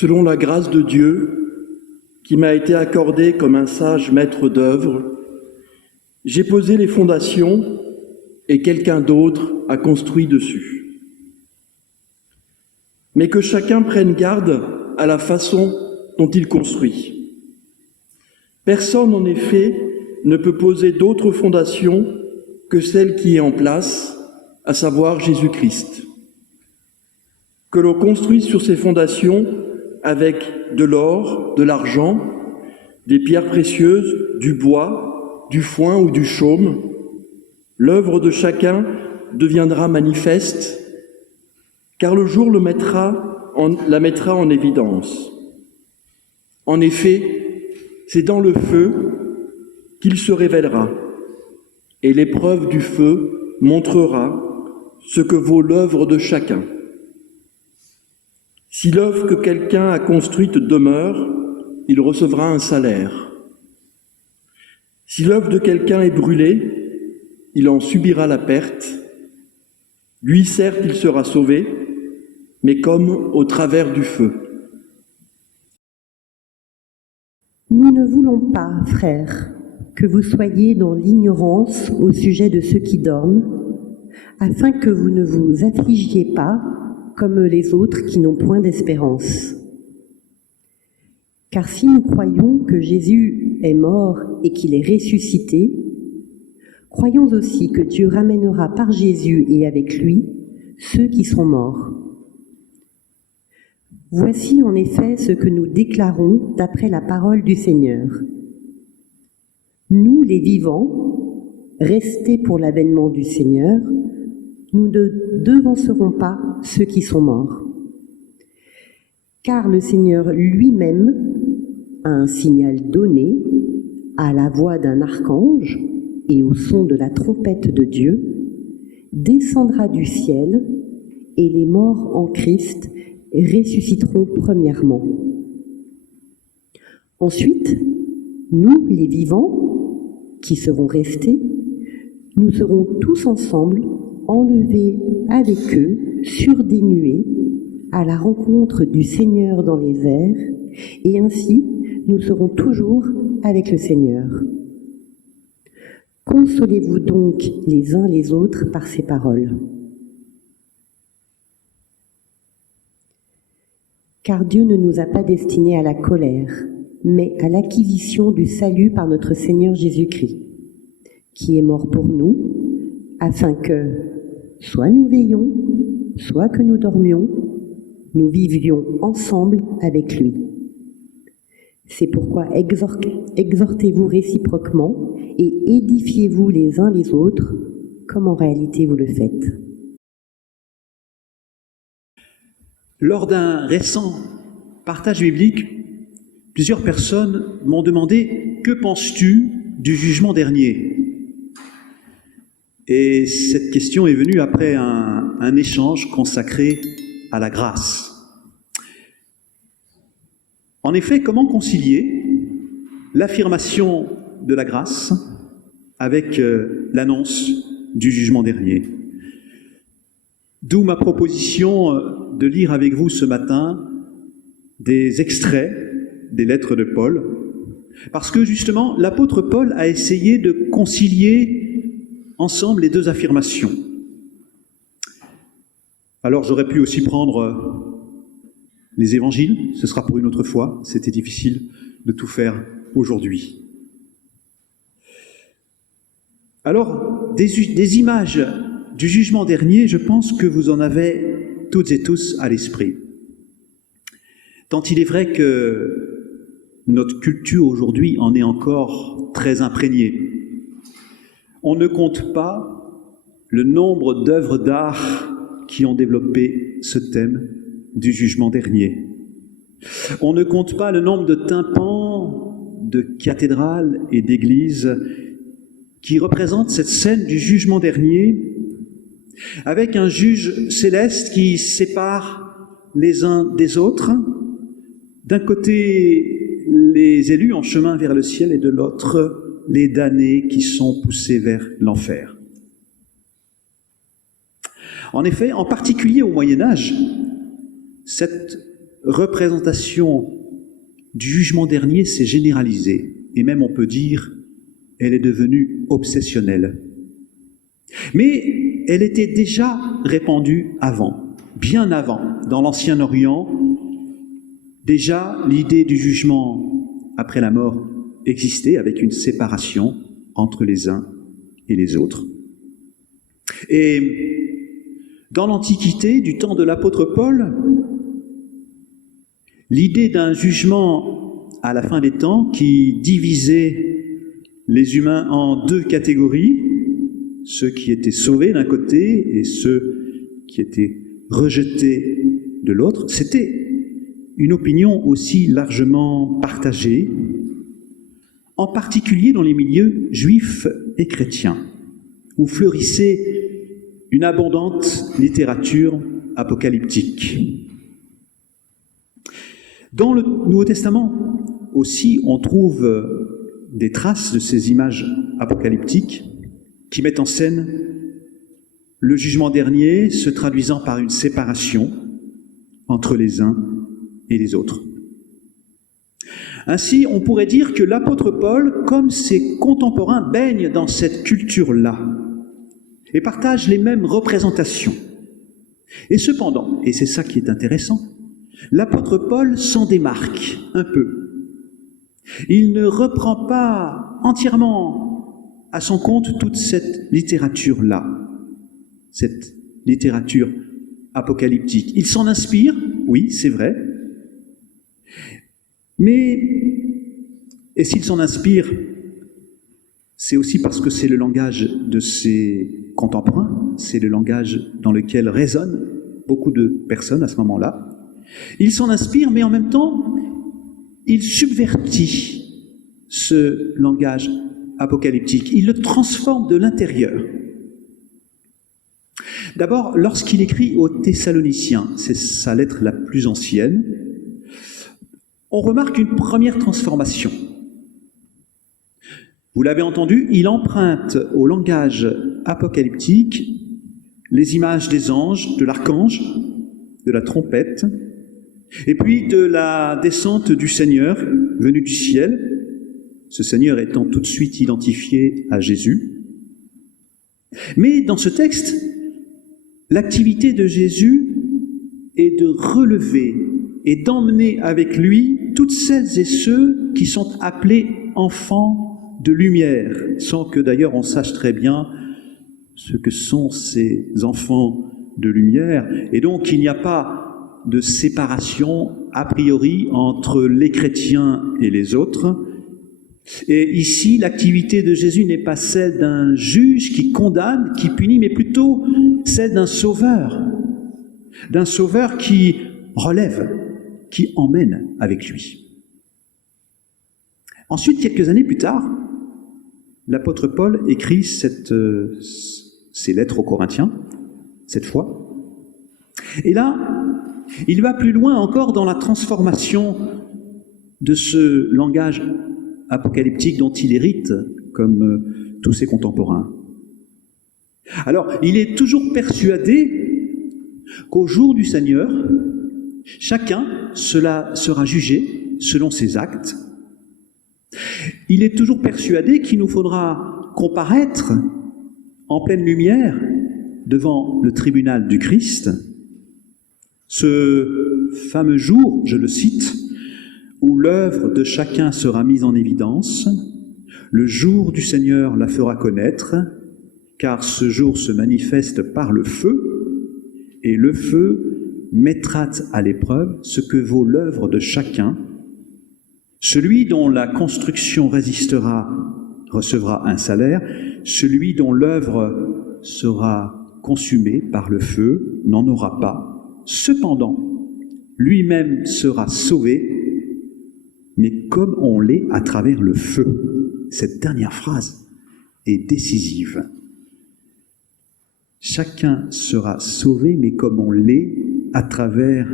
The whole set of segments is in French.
Selon la grâce de Dieu qui m'a été accordée comme un sage maître d'œuvre, j'ai posé les fondations et quelqu'un d'autre a construit dessus. Mais que chacun prenne garde à la façon dont il construit. Personne, en effet, ne peut poser d'autre fondation que celle qui est en place, à savoir Jésus-Christ. Que l'on construise sur ces fondations avec de l'or, de l'argent, des pierres précieuses, du bois, du foin ou du chaume, l'œuvre de chacun deviendra manifeste, car le jour la mettra en évidence. En effet, c'est dans le feu qu'il se révélera, et l'épreuve du feu montrera ce que vaut l'œuvre de chacun. Si l'œuvre que quelqu'un a construite demeure, il recevra un salaire. Si l'œuvre de quelqu'un est brûlée, il en subira la perte. Lui, certes, il sera sauvé, mais comme au travers du feu. Nous ne voulons pas, frères, que vous soyez dans l'ignorance au sujet de ceux qui dorment, afin que vous ne vous affligiez pas comme les autres qui n'ont point d'espérance. Car si nous croyons que Jésus est mort et qu'il est ressuscité, croyons aussi que Dieu ramènera par Jésus et avec lui ceux qui sont morts. Voici en effet ce que nous déclarons d'après la parole du Seigneur. Nous, les vivants, restés pour l'avènement du Seigneur, nous ne devancerons pas ceux qui sont morts. Car le Seigneur lui-même, à un signal donné, à la voix d'un archange et au son de la trompette de Dieu, descendra du ciel et les morts en Christ ressusciteront premièrement. Ensuite, nous, les vivants, qui serons restés, nous serons tous ensemble enlevés avec eux sur des nuées à la rencontre du Seigneur dans les airs, et ainsi nous serons toujours avec le Seigneur. Consolez-vous donc les uns les autres par ces paroles. Car Dieu ne nous a pas destinés à la colère, mais à l'acquisition du salut par notre Seigneur Jésus-Christ, qui est mort pour nous, afin que, soit nous veillions, soit que nous dormions, nous vivions ensemble avec lui. C'est pourquoi exhortez-vous réciproquement et édifiez-vous les uns les autres, comme en réalité vous le faites. Lors d'un récent partage biblique, plusieurs personnes m'ont demandé « Que penses-tu du jugement dernier ?» Et cette question est venue après un échange consacré à la grâce. En effet, comment concilier l'affirmation de la grâce avec l'annonce du jugement dernier? D'où ma proposition de lire avec vous ce matin des extraits des lettres de Paul, parce que justement, l'apôtre Paul a essayé de concilier ensemble les deux affirmations. Alors j'aurais pu aussi prendre les évangiles, ce sera pour une autre fois, c'était difficile de tout faire aujourd'hui. Alors, des images du jugement dernier, je pense que vous en avez toutes et tous à l'esprit. Tant il est vrai que notre culture aujourd'hui en est encore très imprégnée. On ne compte pas le nombre d'œuvres d'art qui ont développé ce thème du jugement dernier. On ne compte pas le nombre de tympans, de cathédrales et d'églises qui représentent cette scène du jugement dernier, avec un juge céleste qui sépare les uns des autres. D'un côté, les élus en chemin vers le ciel et de l'autre, les damnés qui sont poussés vers l'enfer. En effet, en particulier au Moyen-Âge, cette représentation du jugement dernier s'est généralisée, et même on peut dire, elle est devenue obsessionnelle. Mais elle était déjà répandue avant, bien avant, dans l'Ancien Orient. Déjà, l'idée du jugement après la mort existait avec une séparation entre les uns et les autres. Et dans l'Antiquité, du temps de l'apôtre Paul, l'idée d'un jugement à la fin des temps qui divisait les humains en deux catégories, ceux qui étaient sauvés d'un côté et ceux qui étaient rejetés de l'autre, c'était une opinion aussi largement partagée, en particulier dans les milieux juifs et chrétiens, où fleurissait une abondante littérature apocalyptique. Dans le Nouveau Testament aussi, on trouve des traces de ces images apocalyptiques qui mettent en scène le jugement dernier se traduisant par une séparation entre les uns et les autres. Ainsi, on pourrait dire que l'apôtre Paul, comme ses contemporains, baigne dans cette culture-là et partage les mêmes représentations. Et cependant, et c'est ça qui est intéressant, l'apôtre Paul s'en démarque un peu. Il ne reprend pas entièrement à son compte toute cette littérature-là, cette littérature apocalyptique. Il s'en inspire, oui, c'est vrai, mais, et s'il s'en inspire, c'est aussi parce que c'est le langage de ses contemporains, c'est le langage dans lequel résonnent beaucoup de personnes à ce moment-là. Il s'en inspire, mais en même temps, il subvertit ce langage apocalyptique. Il le transforme de l'intérieur. D'abord, lorsqu'il écrit aux Thessaloniciens, c'est sa lettre la plus ancienne, on remarque une première transformation. Vous l'avez entendu, il emprunte au langage apocalyptique les images des anges, de l'archange, de la trompette, et puis de la descente du Seigneur venu du ciel, ce Seigneur étant tout de suite identifié à Jésus. Mais dans ce texte, l'activité de Jésus est de relever et d'emmener avec lui toutes celles et ceux qui sont appelés enfants de lumière, sans que d'ailleurs on sache très bien ce que sont ces enfants de lumière. Et donc il n'y a pas de séparation a priori entre les chrétiens et les autres. Et ici, l'activité de Jésus n'est pas celle d'un juge qui condamne, qui punit, mais plutôt celle d'un sauveur qui relève, qui emmène avec lui. Ensuite, quelques années plus tard, l'apôtre Paul écrit ces lettres aux Corinthiens, cette fois. Et là, il va plus loin encore dans la transformation de ce langage apocalyptique dont il hérite, comme tous ses contemporains. Alors, il est toujours persuadé qu'au jour du Seigneur, chacun sera jugé selon ses actes. Il est toujours persuadé qu'il nous faudra comparaître en pleine lumière devant le tribunal du Christ, ce fameux jour, je le cite, où l'œuvre de chacun sera mise en évidence, le jour du Seigneur la fera connaître, car ce jour se manifeste par le feu, et le feu mettra à l'épreuve ce que vaut l'œuvre de chacun. Celui dont la construction résistera recevra un salaire, celui dont l'œuvre sera consumée par le feu n'en aura pas. Cependant, lui-même sera sauvé, mais comme on l'est à travers le feu. Cette dernière phrase est décisive. Chacun sera sauvé, mais comme on l'est à travers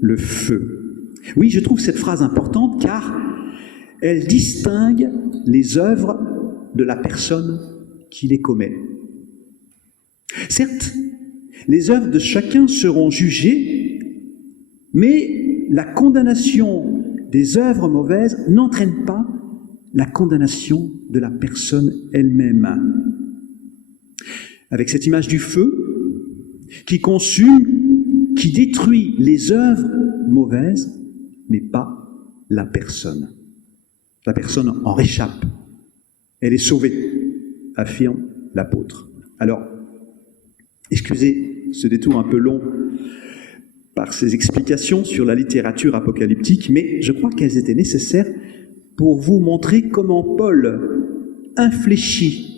le feu. Oui, je trouve cette phrase importante car elle distingue les œuvres de la personne qui les commet. Certes, les œuvres de chacun seront jugées, mais la condamnation des œuvres mauvaises n'entraîne pas la condamnation de la personne elle-même. Avec cette image du feu qui consume, qui détruit les œuvres mauvaises, mais pas la personne. La personne en réchappe. Elle est sauvée, affirme l'apôtre. Alors, excusez ce détour un peu long par ces explications sur la littérature apocalyptique, mais je crois qu'elles étaient nécessaires pour vous montrer comment Paul infléchit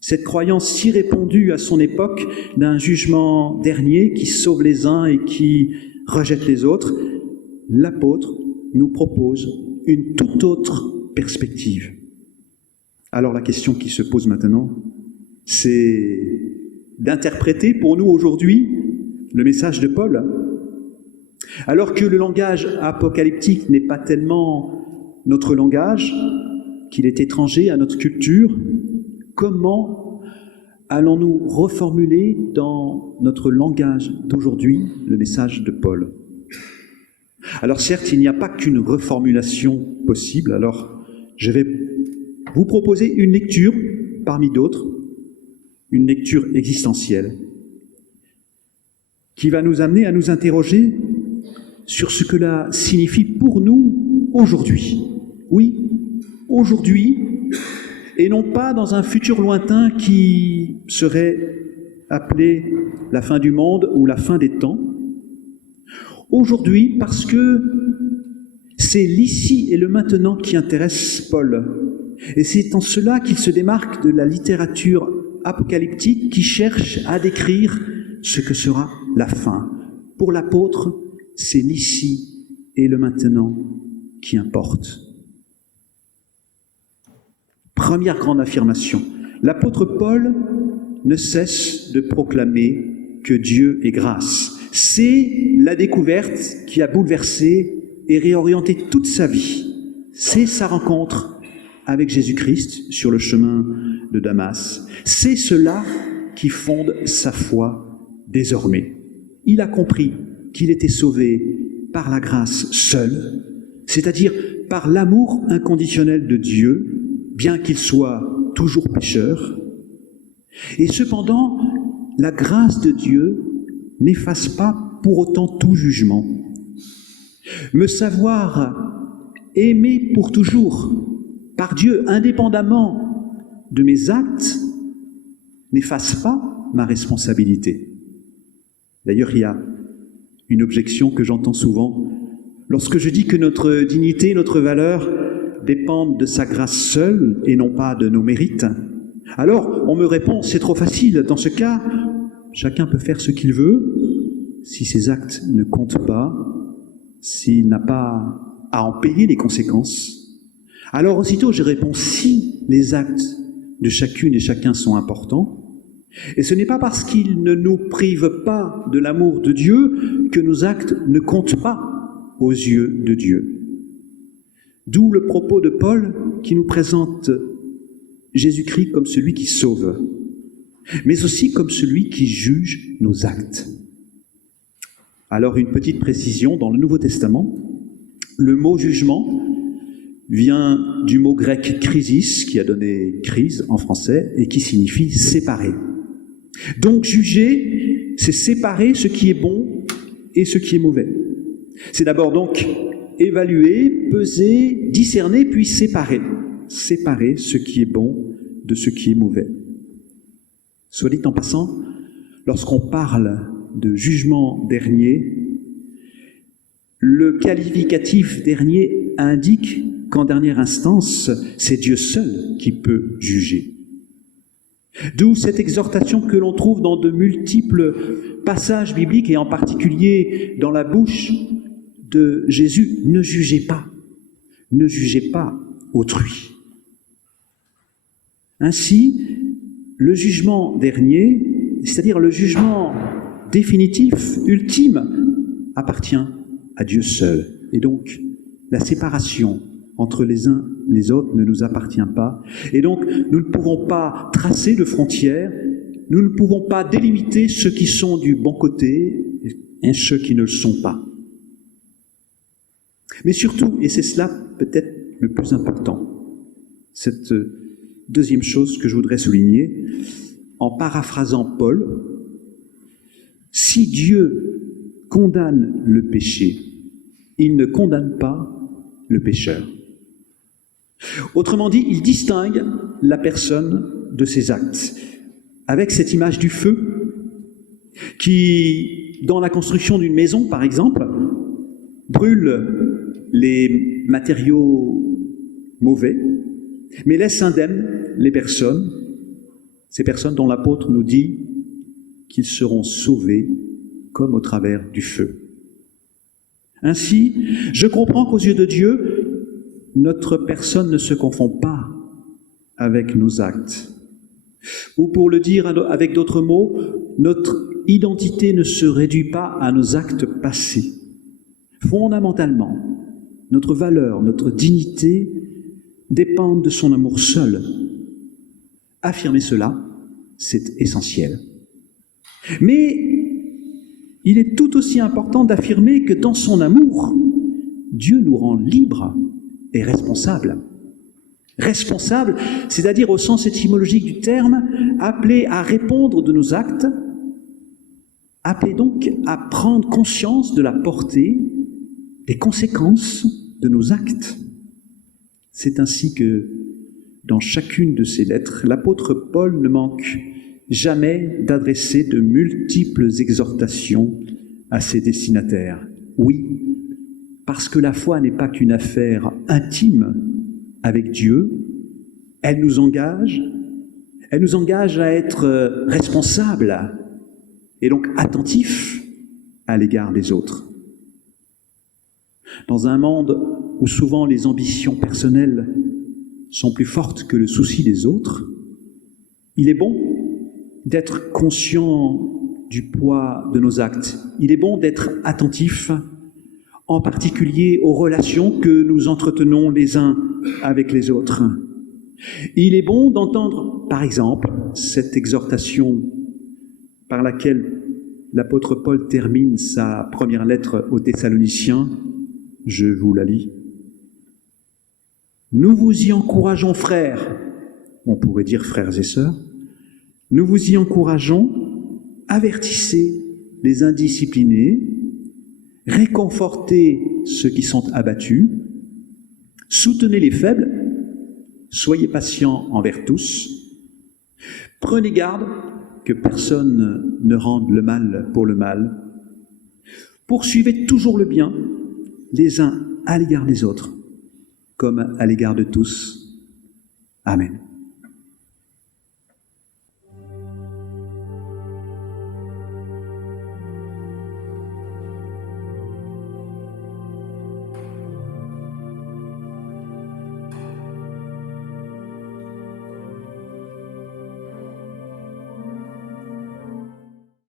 cette croyance si répandue à son époque d'un jugement dernier qui sauve les uns et qui rejette les autres. L'apôtre nous propose une toute autre perspective. Alors la question qui se pose maintenant, c'est d'interpréter pour nous aujourd'hui le message de Paul. Alors que le langage apocalyptique n'est pas tellement notre langage, qu'il est étranger à notre culture, comment allons-nous reformuler dans notre langage d'aujourd'hui le message de Paul ? Alors certes, il n'y a pas qu'une reformulation possible, alors je vais vous proposer une lecture parmi d'autres, une lecture existentielle, qui va nous amener à nous interroger sur ce que cela signifie pour nous aujourd'hui. Oui, aujourd'hui, et non pas dans un futur lointain qui serait appelé la fin du monde ou la fin des temps. Aujourd'hui, parce que c'est l'ici et le maintenant qui intéresse Paul. Et c'est en cela qu'il se démarque de la littérature apocalyptique qui cherche à décrire ce que sera la fin. Pour l'apôtre, c'est l'ici et le maintenant qui importe. Première grande affirmation. L'apôtre Paul ne cesse de proclamer que Dieu est grâce. C'est la découverte qui a bouleversé et réorienté toute sa vie. C'est sa rencontre avec Jésus-Christ sur le chemin de Damas. C'est cela qui fonde sa foi désormais. Il a compris qu'il était sauvé par la grâce seule, c'est-à-dire par l'amour inconditionnel de Dieu, bien qu'il soit toujours pécheur. Et cependant, la grâce de Dieu n'efface pas pour autant tout jugement. Me savoir aimé pour toujours par Dieu, indépendamment de mes actes, n'efface pas ma responsabilité. D'ailleurs, il y a une objection que j'entends souvent lorsque je dis que notre dignité, notre valeur dépendent de sa grâce seule et non pas de nos mérites. Alors, on me répond, c'est trop facile. Dans ce cas, chacun peut faire ce qu'il veut, si ses actes ne comptent pas, s'il n'a pas à en payer les conséquences. Alors aussitôt, je réponds, si les actes de chacune et chacun sont importants, et ce n'est pas parce qu'ils ne nous privent pas de l'amour de Dieu que nos actes ne comptent pas aux yeux de Dieu. D'où le propos de Paul qui nous présente Jésus-Christ comme celui qui sauve, mais aussi comme celui qui juge nos actes. Alors une petite précision, dans le Nouveau Testament, le mot jugement vient du mot grec krisis, qui a donné crise en français, et qui signifie séparer. Donc juger, c'est séparer ce qui est bon et ce qui est mauvais. C'est d'abord donc évaluer, peser, discerner, puis séparer. Séparer ce qui est bon de ce qui est mauvais. Soit dit en passant, lorsqu'on parle de jugement dernier, le qualificatif dernier indique qu'en dernière instance, c'est Dieu seul qui peut juger. D'où cette exhortation que l'on trouve dans de multiples passages bibliques et en particulier dans la bouche de Jésus, ne jugez pas autrui. Ainsi, le jugement dernier, c'est-à-dire le jugement définitif, ultime, appartient à Dieu seul. Et donc, la séparation entre les uns et les autres ne nous appartient pas. Et donc, nous ne pouvons pas tracer de frontières, nous ne pouvons pas délimiter ceux qui sont du bon côté et ceux qui ne le sont pas. Mais surtout, et c'est cela peut-être le plus important, cette deuxième chose que je voudrais souligner, en paraphrasant Paul, si Dieu condamne le péché, il ne condamne pas le pécheur. Autrement dit, il distingue la personne de ses actes, avec cette image du feu qui, dans la construction d'une maison par exemple, brûle les matériaux mauvais, mais laisse indemnes les personnes, ces personnes dont l'apôtre nous dit qu'ils seront sauvés comme au travers du feu. Ainsi, je comprends qu'aux yeux de Dieu, notre personne ne se confond pas avec nos actes. Ou pour le dire avec d'autres mots, notre identité ne se réduit pas à nos actes passés. Fondamentalement, notre valeur, notre dignité dépendent de son amour seul. Affirmer cela, c'est essentiel. Mais il est tout aussi important d'affirmer que dans son amour, Dieu nous rend libres et responsables. Responsables, c'est-à-dire au sens étymologique du terme, appelés à répondre de nos actes, appelés donc à prendre conscience de la portée, des conséquences de nos actes. C'est ainsi que, dans chacune de ses lettres, l'apôtre Paul ne manque jamais d'adresser de multiples exhortations à ses destinataires. Oui, parce que la foi n'est pas qu'une affaire intime avec Dieu, elle nous engage à être responsables et donc attentifs à l'égard des autres. Dans un monde où souvent les ambitions personnelles sont plus fortes que le souci des autres, il est bon d'être conscient du poids de nos actes. Il est bon d'être attentif, en particulier aux relations que nous entretenons les uns avec les autres. Il est bon d'entendre, par exemple, cette exhortation par laquelle l'apôtre Paul termine sa première lettre aux Thessaloniciens. Je vous la lis. Nous vous y encourageons, frères, on pourrait dire frères et sœurs, nous vous y encourageons, avertissez les indisciplinés, réconfortez ceux qui sont abattus, soutenez les faibles, soyez patients envers tous, prenez garde que personne ne rende le mal pour le mal, poursuivez toujours le bien, les uns à l'égard des autres, comme à l'égard de tous. Amen.